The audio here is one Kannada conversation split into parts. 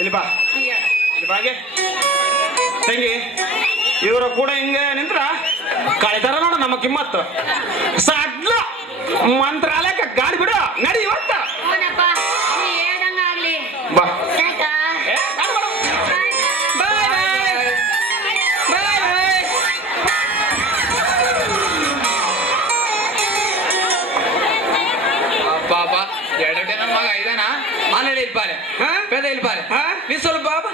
ಇಲ್ಲಿ ಬಾ, ಇಲ್ಲಿ ಬಾಗೆ ತಂಗಿ. ಇವರು ಕೂಡ ಹಿಂಗೆ ನಿಂತ್ರ ಕಳಿತಾರ ನೋಡ ನಮ್ಮ ಕಿಮ್ಮತ್ತು. ಸಡ್ಲ ಮಂತ್ರಾಲಯಕ್ಕೆ ಗಾಡಿ ಬಿಡು, ನಡಿ ಇವತ್ತ ಬಾ. ಎರಡೇ ನನ್ನ ಮಗ ಇದಾನ ಆನೇಳಿ ಇಲ್ಪಾರೆ ಪೇದ ಇಲ್ಪಾರೆ ನೀ ಸ್ವಲ್ಪ ಬಾಬಾ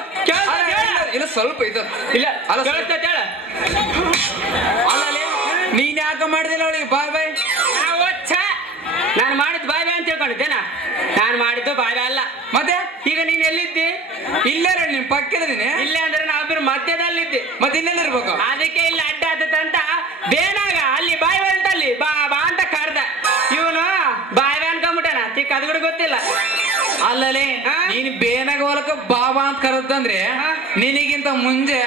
ಇಲ್ಲ ಸ್ವಲ್ಪ ಇದು ಇಲ್ಲ ಅಲ್ಲ ಅಲ್ಲಲ್ಲಿ ನೀನ್ ಯಾಕ ಮಾಡಿದಿಲ್ಲ ಅವಳಿಗೆ ಬಾಯ್ ಬಾಯ್. ನಾನು ಮಾಡಿದ್ದು ಬಾಯ್ ಬಾಯ್ ಅಂತ ತಿಳ್ಕೊಂಡಿದ್ದೇನಾ? ನಾನು ಮಾಡಿದ್ದು ಬಾಯ್ ಬಾಯ್ ಅಲ್ಲ. ಮತ್ತೆ ಈಗ ನೀನ್ ಎಲ್ಲಿದ್ದಿ? ಇಲ್ಲೇ ನಿನ್ ಪಕ್ಕದೀನಿ. ಇಲ್ಲೇ ಅಂದ್ರೆ ನಾವಿಬ್ರು ಮಧ್ಯದಲ್ಲಿದ್ದಿ. ಮತ್ತೆ ಇನ್ನೆಲ್ಲಿರ್ಬೇಕು? ಅದಕ್ಕೆ ಇಲ್ಲಿ ಅಡ್ಡ ಆತಂತ ಬೇನಾಗ ಅಲ್ಲಿ ಬಾಯ್ ಬಾಯ್ ಅಂತ ಅಲ್ಲಿ ಬಾ ಬಾ ಅಂತ ಕರ್ದ. ಇವನು ಬಾಯ್ ಬಾಯ್ ಅನ್ಕೊಂಡ್ಬಿಟ್ಟಾನ, ತಿಕ್ಕ ಅದು ಕೂಡ ಗೊತ್ತಿಲ್ಲ. ಅಲ್ಲಲ್ಲಿ ನೀನ್ ಬೇನಾಗ ಹೊಲಕ ಬಾಬಾ ಅಂತ ಕರೆದಂದ್ರೆ ನಿನಗಿಂತ ಮುಂಜೆ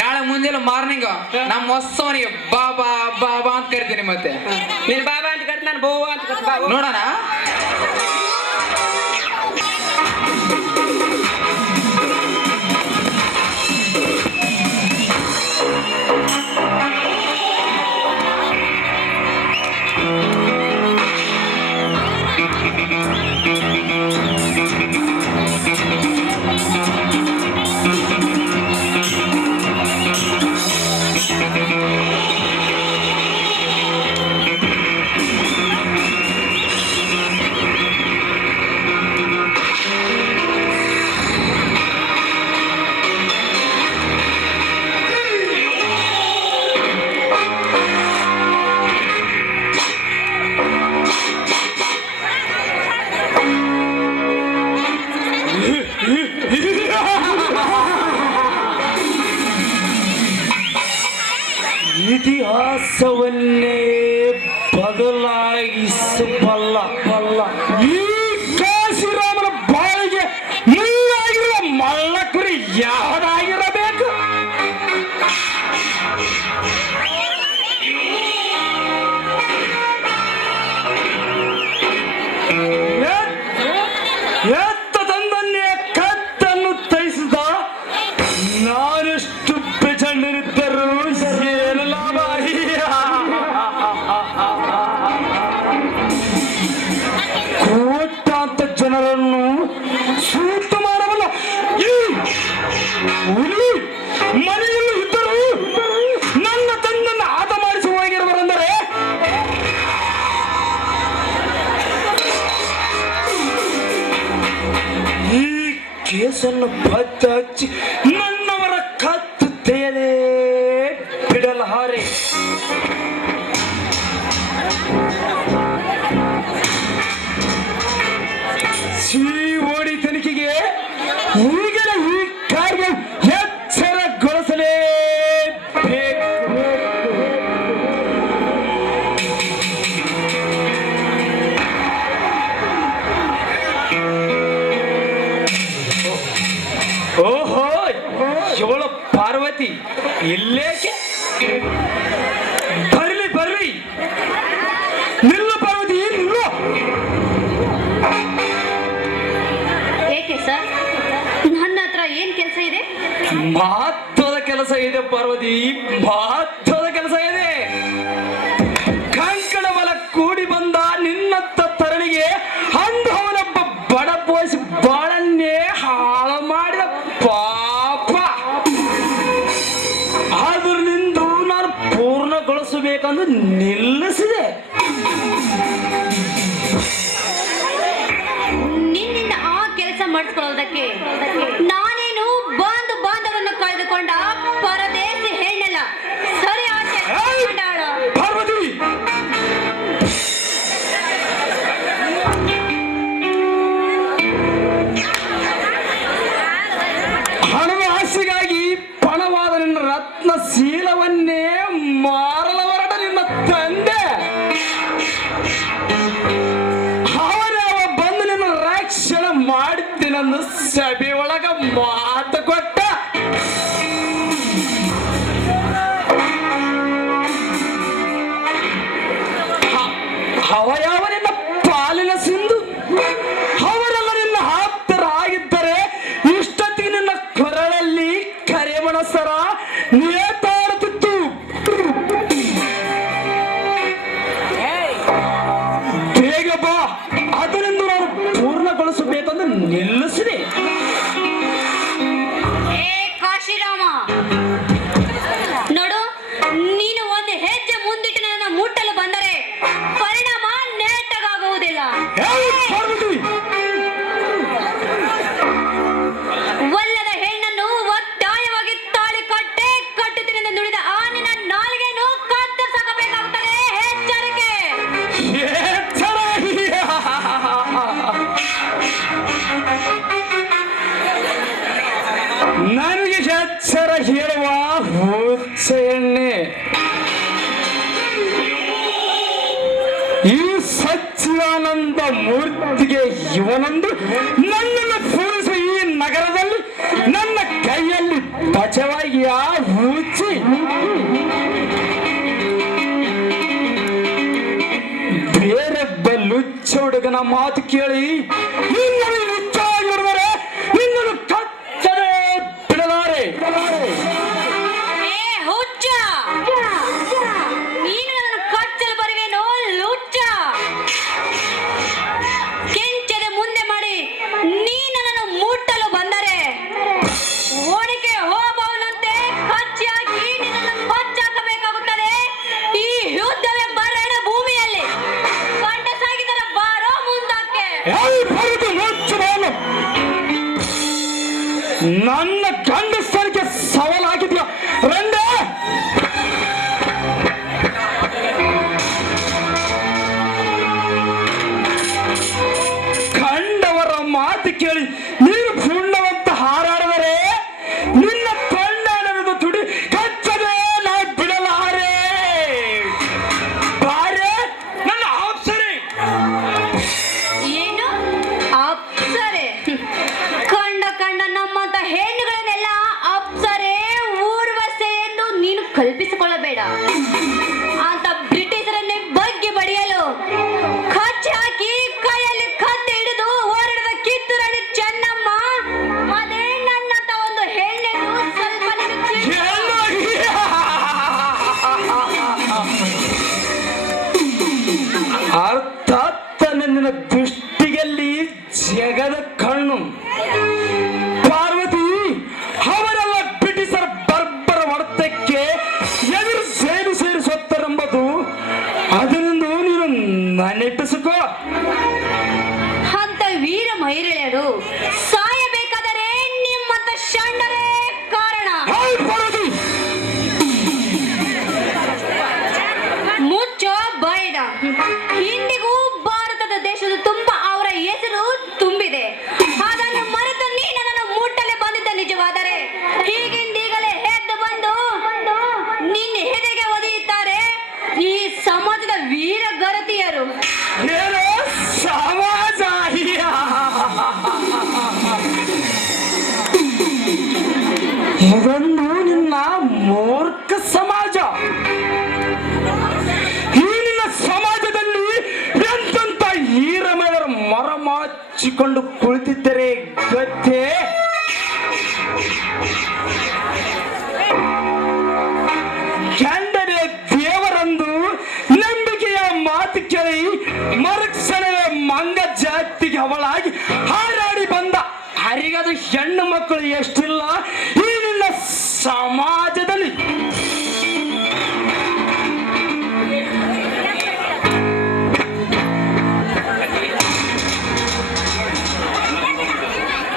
ನಾಳೆ ಮುಂಜಾನೆ ಮಾರ್ನಿಂಗ್ ನಮ್ಮ ಹೊಸವನಿಗೆ ಬಾಬಾ ಬಾಬಾ ಅಂತ ಕರಿತೀನಿ. ಮತ್ತೆ ನೀನ್ ಬಾಬಾ ಅಂತ ಕರ್ತ, ನಾನು ಬೋವ ಅಂತ ಕರ್ತ. ನೋಡೋಣ. ಇತಿಹಾಸವನ್ನೇ ಬದಲಾಯಿಸಬಲ್ಲ ಈ ಕಾಶಿರಾಮನ ಬಾಳಿಗೆ ಮುಳ್ಳಾಗಿರುವ ಮಲ್ಲಕುರಿ ಯಾವುದಾಗಿರಬೇಕು? ಎತ್ತ ತಂದನ್ನೇ ಕತ್ತನ್ನು ತಯಿಸಿದ ನಾನೆಷ್ಟು ಬೆಜಂಡರಿದ್ದರು ಏನು ಲಾಭ? ಕೋಟ್ಯಾಂತ ಜನರನ್ನು ಸೂತು ಮಾಡಬಲ್ಲ ಈ ಹುಲಿ ಮನೆಯಲ್ಲಿ ಇದ್ದರು ನನ್ನ ತಂದನ್ನು ಆಟ ಮಾಡಿಸಿ ಹೋಗಿರುವರೆಂದರೆ ಈ ಕೇಸನ್ನು ಪತ್ತೆ ಹಚ್ಚಿ ನನ್ನವರ ಕತ್ತು ತೆಯಲೇ ಬಿಡಲಾರೆ. ಸಿಒಡಿ ತನಿಖೆಗೆ ಈಗಲೇ ಈ ಕಾರ್ಯ ಎಚ್ಚರಗೊಳಿಸಲೇಬೇಕು. ಓಹೋ, ಇವಳು ಪಾರ್ವತಿ ಇಲ್ಲೇಕೆ? ಬರ್ಲಿ ಬರ್ಲಿ, ನಿಲ್ಲು ಪಾರ್ವತಿ, ನಿಲ್ಲು. ಏಕೆ ಸರ್, ನನ್ನ ಹತ್ರ ಏನ್ ಕೆಲಸ ಇದೆ? ಮಹತ್ವದ ಕೆಲಸ ಇದೆ ಪಾರ್ವತಿ, ಮಹತ್ವದ ಕೆಲಸ ಇದೆ. ಕಂಕಣ ಬಲ ಕೂಡಿ ಬಂದ ನಿನ್ನತ್ತ ತರಣಿಗೆ ಅಂದು ಅವನೊಬ್ಬ ಬಡ ಪೋಷಿ ಬಾಳನ್ನೇ ಹಾಳು ಮಾಡಿದ ಪಾಪ. ಆದ್ರಿಂದ ನಾನು ಪೂರ್ಣಗೊಳಿಸಬೇಕೆಂದು ನಿಲ್ಲಿಸಿದೆ. ನಿನ್ನಿಂದ ಆ ಕೆಲಸ ಮಾಡಿಸ್ಕೊಳ್ಳೋದಕ್ಕೆ ನಾನೇನು ಬಾಂಧವರನ್ನು ಕಳೆದುಕೊಂಡ ಪರದೇಶಿ ಹೆಣ್ಣಲ್ಲ. ಸರಿ ಆಚೆ ಪಾರ್ವತಿ, ಹಣದ ಆಸೆಗಾಗಿ ಪಣವಾದ ನಿನ್ನ ರತ್ನ ಶೀಲವನ್ನೇ ಮಾರಲ ಹೊರಟ ನಿನ್ನ ತಂದೆ ಅವರವ ಬಂದು ನಿನ್ನ ರಕ್ಷಣೆ ಮಾಡುತ್ತೇನೆಂದು ಸಭೆ ಒಳಗ ಮಾತು ಕೊಟ್ಟ. ಅವ ಯಾವ ನಿನ್ನ ಪಾಲಿನ ಸಿಂಧು, ಅವರೆಲ್ಲ ನಿನ್ನ ಆಪ್ತರಾಗಿದ್ದರೆ ಇಷ್ಟೊತ್ತಿಗೆ ಬೇಸರ ನೇತಾಡುತ್ತಿತ್ತು. ಬೇಗ ಬಾ, ಅದರಿಂದ ನಾನು ಪೂರ್ಣಗೊಳಿಸಬೇಕಂದ್ರೆ ನಿಲ್ಲಿಸಿದೆ. ಏ ಕಾಶಿರಾಮ, ನೋಡು, ನೀನು ಒಂದು ಹೆಜ್ಜೆ ಮುಂದಿಟ್ಟು ನನ್ನ ಮುಟ್ಟಲು ಬಂದರೆ ಪರಿಣಾಮ ನೆಟ್ಟಗಾಗುವುದಿಲ್ಲ. ಒಲ್ಲದ ಹೆಣ್ಣನ್ನು ಒತ್ತಾಯವಾಗಿ ತಾಳಿ ಕಟ್ಟುತ್ತಿನಿಂದ ನುಡಿದ ಆ ನಿನ್ನ ನಾಲಿಗೆಯನ್ನು ಕತ್ತರಿಸಬೇಕಾಗುತ್ತದೆ. ಎಚ್ಚರಿಕೆ. ನನಗೆ ಎಚ್ಚರ ಹೇಳುವ ಹುಚ್ಚ ಎಣ್ಣೆ. ಈ ಸಚ್ಚಿದಾನಂದ ಮೂರ್ತಿಗೆ ಇವನೊಂದು ನನ್ನನ್ನು ಪೂರಿಸುವ ಈ ನಗರದಲ್ಲಿ ನನ್ನ ಕೈಯಲ್ಲಿ ಬಚವಾಗಿ ಆ ಹುಚ್ಚಿ ಬೇರೊಬ್ಬ ಲುಚ್ಚ ಹುಡುಗನ ಮಾತು ಕೇಳಿ ನಿನ್ನನ್ನು ಲುಚ್ಚಾಗಿರುವರೆ ನಿನ್ನನ್ನು ಕಚ್ಚದೆ ಬಿಡಲಾರೆ. ಏ ಹುಚ್ಚ, ನೀನು ನನ್ನನ್ನು ಕಚ್ಚಲು ಬರುವೇನೋ ಲುಚ್ಚ. ಕೆಂಚದೆ ಮುಂದೆ ಮಾಡಿ ನೀನು ನನ್ನನ್ನು ಮುಟ್ಟಲು ಬಂದರೆ ಓಣಿಕೆ ಹೋಗಬಹುದಂತೆ ಕಚ್ಚಿ ಹಾಕಿ ನಿನ್ನನ್ನು ಕೊಚ್ಚಾಕಬೇಕಾಗುತ್ತದೆ. ಈ ಯುದ್ಧವೇ ಬರಣ ಭೂಮಿಯಲ್ಲಿ ಗಂಡ ಸಾಗಿದರೆ ಬಾರೋ ಮುಂದಕ್ಕೆ. ನನ್ನ ಗಂಡಸರಿಗೆ ಸವಾಲಾಗಿದೆಯಾ ರಂಡೆ? ಕಂಡವರ ಮಾತು ಕೇಳಿ ನೀನು ಪುಣ್ಯವಂತ ಹಾರಾಡಿದರೆ ನಿನ್ನ ಕೊಂಡಾಡದ ತುಡಿ ಕಚ್ಚದೆ ನಾ ಬಿಡಲಾರೆ. ಬಾರೆ ನನ್ನ ಆಪ್ಸರೆ. ಏನು ಅಪ್ಸರೆ? ಕಂಡ ನಮ್ಮಂತ ಹೆಣ್ಣುಗಳನ್ನೆಲ್ಲ ಅಪ್ಸರೆ ಊರ್ವಶೆ ಎಂದು ನೀನು ಕಲ್ಪಿಸಿಕೊಳ್ಳಬೇಡ. ಅಂತ ಬ್ರಿಟಿಷರನ್ನೇ ಬಗ್ಗೆ ಬಡಿಯಲು ಕಚ್ಚಿ ಹಾಕಿ ಕೈಯಲ್ಲಿ ಕತ್ತಿ ಹಿಡಿದು ಓಡಾಡಿದ ಕಿತ್ತೂರಾಣಿ ಚೆನ್ನಮ್ಮ ಅದೇ ನನ್ನಂತ ಒಂದು ಹೆಣ್ಣೆಂದು ಸ್ವಲ್ಪ ನೀನು ಅರ್ಥಾತ್ ನಿನ್ನ ದೃಷ್ಟಿಯಲ್ಲಿ ಜಗದ ಕಣ್ಣು. ಪಾರ್ವತಿ ಅವರೆಲ್ಲ ಬ್ರಿಟಿಷರ ಬರ್ಬರ ಹೊಡೆತಕ್ಕೆ ಎದುರು ಸೇರಿಸುತ್ತಾರೆಂಬುದು ಅದರಿಂದ ನೀನು ನೆನಪಿಸಿಕೋ. ಅಂತ ವೀರ ಮಹಿಳೆಯರು ಸಾಯಬೇಕಾದರೆ ನಿಮ್ಮಂತ ಷಂಡರೇ ಕಾರಣ. ಪಾರ್ವತಿ ಮುಚ್ಚೋ ಬಾಯ್ದ. ಇಂದಿಗೂ ಭಾರತದ ದೇಶದ ತುಂಬ ಅವರ ಹೆಸರು ತುಂಬಿದೆ. ಅದನ್ನು ಮರೆತು ನೀ ನನ್ನನ್ನು ಮುಟ್ಟಲೆ ಬಂದಿದ್ದ ನಿಜವಾದರೆ ಹೀಗಿಂದೀಗಲೇ ಎದ್ದು ಬಂದು ನಿನ್ನ ಹೆದೆಗೆ ಒದೆಯುತ್ತಾರೆ ಈ ಸಮಾಜದ ವೀರ ಗರತಿಯರು. ಏನೋ ಸಮಾಜ. ಇದೊಂದು ನಿನ್ನ ಮೂರ್ಖ ಸಮಾಜ. ಈ ನಿನ್ನ ಸಮಾಜದಲ್ಲಿ ಎಂತೆಂತ ಹೀರಮೇಳರು ಮರಮಾಚಿಕೊಂಡು ಕುಳಿತಿದ್ದರೆ ಗತ್ತೆ. ಗಂಡನೇ ದೇವರಂದು ನಂಬಿಕೆಯ ಮಾತು ಕೇಳಿ ಮರುಕ್ಷಣವೇ ಮಂಗ ಜಾತಿಗೆ ಅವಳಾಗಿ ಹಾರಾಡಿ ಬಂದ ಹರಿಗದ ಹೆಣ್ಣು ಮಕ್ಕಳು ಎಷ್ಟಿಲ್ಲ ಈ ನಿನ್ನ ಸಮಾಜದಲ್ಲಿ.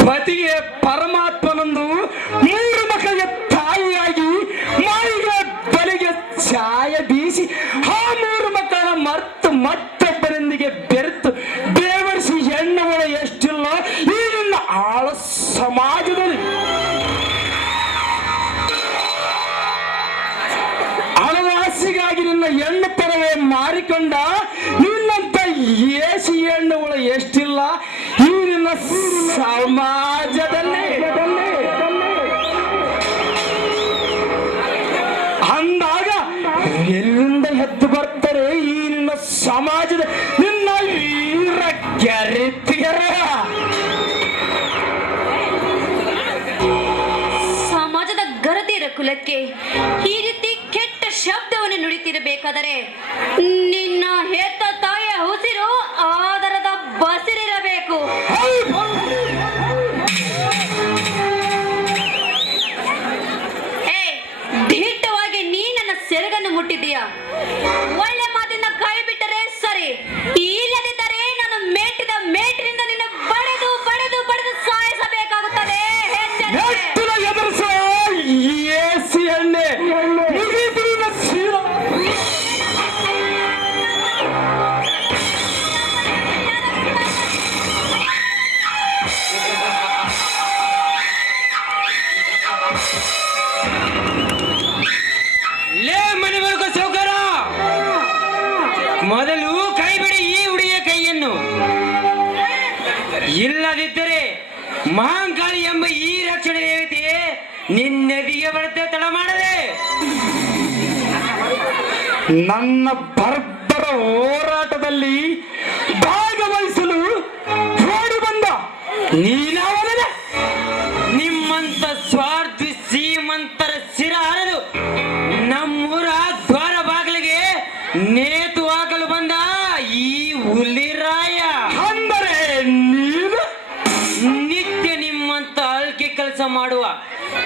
ಪತಿಗೆ ಪರಮಾತ್ಮನೊಂದು ಮೂರು ಮಕ್ಕಳಿಗೆ ತಾಯಿಯಾಗಿ ಮಾಯಿಗೆ ಬಲಿಗೆ ಛಾಯ ಬೀಸಿ ಆ ಮೂರು ಮಕ್ಕಳನ್ನ ಮರ್ತು ಮತ್ತೊಬ್ಬರೊಂದಿಗೆ ಬೆರೆತು ಬೇವರಿಸಿ ಹೆಣ್ಣುಗಳು ಎಷ್ಟಿಲ್ಲ ಈ ನಿನ್ನ ಆಳ ಸಮಾಜದಲ್ಲಿ. ಹಣವಾಸಿಗಾಗಿ ನಿನ್ನ ಹೆಣ್ಣು ಪರವೇ ಮಾರಿಕೊಂಡ ನಿನ್ನಂತ ಏಸಿ ಹೆಣ್ಣುಗಳು ಎಷ್ಟಿಲ್ಲ ಈ ನಿನ್ನ ಸಮಾಜದಲ್ಲಿ. ಅಂದಾಗ ಎಲ್ಲಿಂದ ಎದ್ದು ಬರ್ತಾರೆ ಈ ನಿನ್ನ ಸಮಾಜದ ನಿನ್ನ ವೀರ ಗೆರೆತಿಯರ. ಸಮಾಜದ ಗರತಿಯರು ಕುಲಕ್ಕೆ ಈ ರೀತಿ ಕೆಟ್ಟ ಶಬ್ದವನ್ನು ನುಡಿತಿರಬೇಕಾದರೆ ನಿನ್ನ ಹೆತ್ತ ತಾಯಿಯ ಉಸಿರು ಆದರದ ಬಸಿರಿರಬೇಕು. ದಿಟ್ಟವಾಗಿ ನೀ ನನ್ನ ಸೆರಗನ್ನು ಮುಟ್ಟಿದ್ದೀಯ. ಒಳ್ಳೆ ಮಾತಿನ ಕೈ ಬಿಟ್ಟರೆ ಸರಿ, ಇಲ್ಲದಿದ್ದರೆ ನಾನು ಮೇಟಿದ ಮೇಟಿನಿಂದ ನಿನ್ನ ಬಡೆದು ಬಡೆದು ಬಡೆದು ಸಾಯಿಸಬೇಕಾಗುತ್ತದೆ. ಮೊದಲು ಕೈ ಬಿಡಿ ಈ ಹುಡುಗಿಯ ಕೈಯನ್ನು, ಇಲ್ಲದಿದ್ದರೆ ಮಹಾಂಕಾಳಿ ಎಂಬ ಈ ರಕ್ಷಣೆ ದೇವತೆ ನಿನ್ನೆದಿಗೆ ಬರುತ್ತೆ. ತಡ ಮಾಡದೆ ನನ್ನ ಬರ್ಬರ ಹೋರಾಟದಲ್ಲಿ ಭಾಗವಹಿಸಲು ಓಡಿ ಬಂದ ನೀನಾವನೇ ನಿಮ್ಮಂತ ಸ್ವಾರ್ಥಿ ಶ್ರೀಮಂತರ ಶಿರ ಹರಿದು ನಮ್ಮೂರ ದ್ವಾರ ಬಾಗಿಲಿಗೆ ನೇತು ಹಾಕಲು ಬಂದ ಈ ಹುಲಿರಾಯ. ಅಂದರೆ ನೀನು ನಿತ್ಯ ನಿಮ್ಮಂತ ಅಲ್ಕೆ ಕೆಲಸ ಮಾಡುವ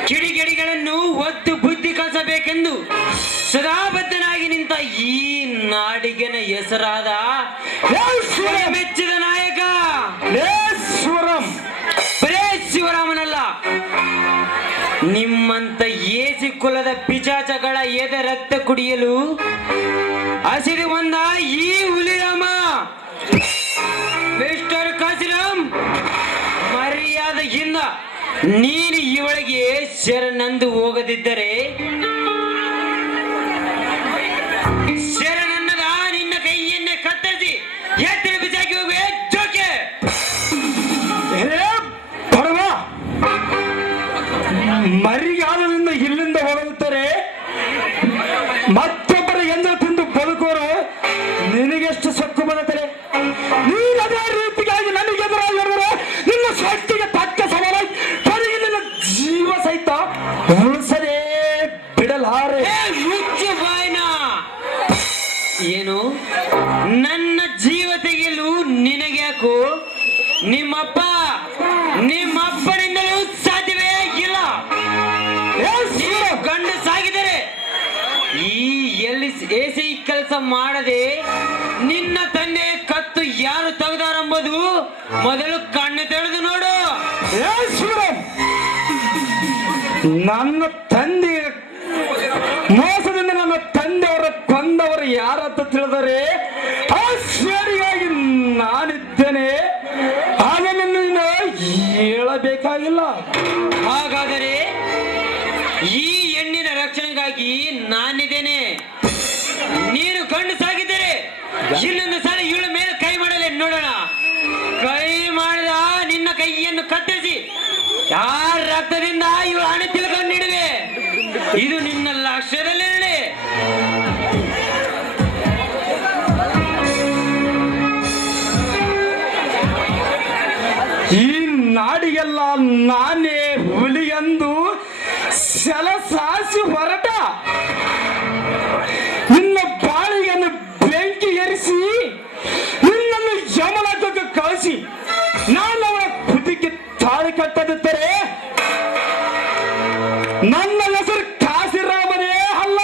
ಕಿಡಿಗೇಡಿಗಳನ್ನು ಒತ್ತು ಬುದ್ಧಿ ಕಲಿಸಬೇಕೆಂದು ಸದಾಬದ್ಧನಾಗಿ ನಿಂತ ಈ ನಾಡಿಗೆನ ಹೆಸರಾದ ಮೆಚ್ಚಿದ ನಾಯಕ ಬರೇ ಶಿವರಾಮನಲ್ಲ, ನಿಮ್ಮಂತ ಏಸಿ ಕುಲದ ಪಿಚಾಚಗಳ ಎದೆ ರಕ್ತ ಕುಡಿಯಲು ಹಸಿದು ಬಂದ ಈ ಹುಲಿರಾಮ. ಮಿಸ್ಟರ್ ಕಾಸಿರಾಮ್, ಮರ್ಯಾದೆಯಿಂದ ನೀನು ಇವಳಿಗೆ ಶರಣಂದು ಹೋಗದಿದ್ದರೆ ಶರಣನ್ನದ ನಿನ್ನ ಕೈಯನ್ನೇ ಕತ್ತರಿಸಿ ಎತ್ತಿನ ಬಿಸಾಕಿ ಹೋಗುವೆ ಜೋಕೆ. ಬಡವ ಮರಿಗಾಲದಿಂದ ಇಲ್ಲಿಂದ ಹೋಗುತ್ತಾರೆ, ಮತ್ತೊಬ್ಬರ ಎಂದ ತಿಂದು ಬದುಕೋರು ನಿನಗೆಷ್ಟು ಸೊಕ್ಕು ಬರುತ್ತದೆ? ನೀನು ಅದೇ ರೀತಿಯಾಗಿ ನನಗೆ ಎದುರಾಗಿರುವರು ನಿನ್ನ ಶಕ್ತಿಗೆ ತಕ್ಕ ಸವಾಲ ಕೊನೆಗೆ ನಿನ್ನ ಜೀವ ಸಹಿತ ಉಳಿಸದೇ ಬಿಡಲಾರೆ. ಮುಚ್ಚು ಬಾಯ್ನ. ಏನು ನನ್ನ ಜೀವ ತೆಗೆಯಲು ನಿನಗ್ಯಾಕು? ನಿಮ್ಮಪ್ಪನಿಂದಲೂ ಸಾಧ್ಯವೇ ಇಲ್ಲ. ಗಂಡು ಸಾಗಿದರೆ ಈ ಎಲ್ಲಿ ಏಸಿ ಕೆಲಸ ಮಾಡದೆ ನಿನ್ನ ತಂದೆ ಕತ್ತು ಯಾರು ತೆಗೆದಾರೆಂಬುದು ಮೊದಲು ಕಣ್ಣು ತೆರೆದು ನೋಡು. ನನ್ನ ತಂದೆ ಮೋಸದಿಂದ ನನ್ನ ತಂದೆಯವರ ಕೊಂದವರು ಯಾರಂತ ತಿಳಿದರೆ ಆ ಶ್ರೇಣಿಗಾಗಿ ನಾನಿದ್ದೇನೆ. ಅದನ್ನು ನೀನು ಹೇಳಬೇಕಾಗಿಲ್ಲ. ಹಾಗಾದರೆ ಈ ಹೆಣ್ಣಿನ ರಕ್ಷಣೆಗಾಗಿ ನಾನಿದ್ದೇನೆ. ನೀನು ಕಣ್ಣು ಸಾಗಿದ್ದರೆ ಇನ್ನೊಂದು ಸಲ ಇವಳ ಮೇಲೆ ಕೈ ಮಾಡಲೇ ನೋಡೋಣ. ಕೈ ಮಾಡಿದ ನಿನ್ನ ಕೈಯನ್ನು ಕತ್ತರಿಸಿ ಯಾರ ರಕ್ತದಿಂದ ಇವಳು ಹಣೆ ತಿಳ್ಕೊಂಡಿಡುವೆ. ಇದು ನಿನ್ನ ಲಕ್ಷ್ಯದಲ್ಲಿರಲಿ. ಈ ನಾಡಿಗೆಲ್ಲ ನಾನೇ ಹುಲಿಯಂದು ಸಲಸಾಸಿ ಹೊರಟ ನಿನ್ನ ಬಾಳಿಗೆಯನ್ನು ಬೆಂಕಿ ಏರಿಸಿ ನಿನ್ನನ್ನು ಯಮಲೋಕಕ್ಕೆ ಕಳಿಸಿ ನಾನು ಅವರ ಕುದಿಗೆ ತಾಳಿ ಕಟ್ಟದಿದ್ದರೆ ನನ್ನ ಹೆಸರು ಕಾಸಿರಾಮನೇ ಅಲ್ಲ.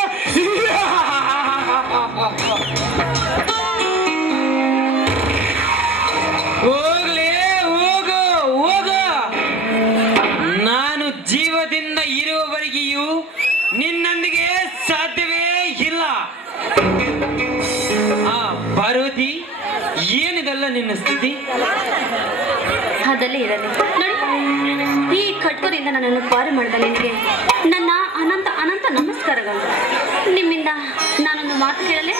ಹೋಗ್ಲಿ, ಹೋಗು ಹೋಗು. ನಾನು ಜೀವದಿಂದ ಇರುವವರೆಗೆಯೂ ನಿನ್ನೊಂದಿಗೆ ಸಾಧ್ಯವೇ ಇಲ್ಲ. ಪಾರ್ವತಿ, ಏನಿದೆಲ್ಲ ನಿನ್ನ ಸ್ಥಿತಿ? ಅದಲ್ಲೇ ಇರಲಿ ನೋಡಿ, ಈ ಕಟ್ಟೂರಿಂದ ನನ್ನನ್ನು ಪಾರು ಮಾಡಿದ ನಿನಗೆ ನನ್ನ ಅನಂತ ಅನಂತ ನಮಸ್ಕಾರಗಳು. ನಿಮ್ಮಿಂದ ನಾನೊಂದು ಮಾತು ಕೇಳಲೆ?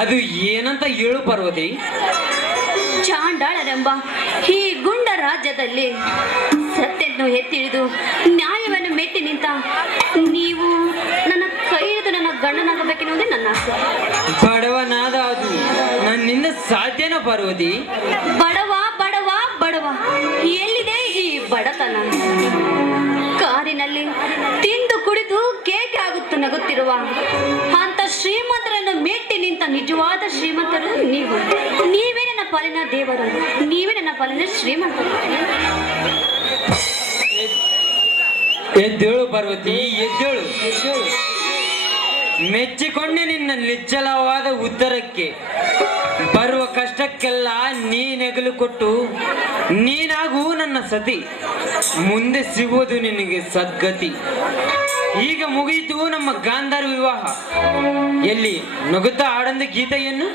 ಅದು ಏನಂತ ಹೇಳು ಪಾರ್ವತಿ. ಚಾಂಡಾಳರೆಂಬ ಈ ಗುಂಡ ರಾಜ್ಯದಲ್ಲಿ ಸತ್ಯವನ್ನು ಎತ್ತಿಳಿದು ನ್ಯಾಯವನ್ನು ಮೆಟ್ಟಿ ನಿಂತ ನೀವು ನನ್ನ ಕೈ ಹಿಡಿದು ನನ್ನ ಗಂಡನಾಗಬೇಕೆನ್ನುವುದೇ ನನ್ನ ಆಸೆ. ಬಡವನಾದ ಅದು ನನ್ನಿಂದ ಸಾಧ್ಯನಾ ಪಾರ್ವತಿ? ಬಡವ ಬಡವ ಬಡವ, ಎಲ್ಲಿದೆ ಈ ಬಡತನ? ಕಾರಿನಲ್ಲಿ ನಗುತ್ತಿರುವ ಅಂತ ಶ್ರೀಮಂತರನ್ನು ಮೆಟ್ಟಿ ನಿಂತ ನಿಜವಾದ ಶ್ರೀಮಂತರು ನೀವು. ನೀವೇ ನನ್ನ ಪಾಲಿನ ದೇವರು, ನೀವೇ ನನ್ನ ಪಾಲಿನ ಶ್ರೀಮಂತರು. ಎದ್ದೇಳು ಪಾರ್ವತಿ, ಎದ್ದೇಳು. ಮೆಚ್ಚಿಕೊಂಡೆ ನಿನ್ನ ನಿಚ್ಚಲವಾದ ಉತ್ತರಕ್ಕೆ. ಬರುವ ಕಷ್ಟಕ್ಕೆಲ್ಲ ನೀನೆಗಲು ಕೊಟ್ಟು ನೀನಾಗೂ ನನ್ನ ಸತಿ. ಮುಂದೆ ಸಿಗುವುದು ನಿನಗೆ ಸದ್ಗತಿ. ಈಗ ಮುಗಿಯಿತು ನಮ್ಮ ಗಾಂಧಾರ ವಿವಾಹ. ಎಲ್ಲಿ ನಗುತ್ತಾ ಆಡಂದ ಗೀತೆಯನ್ನು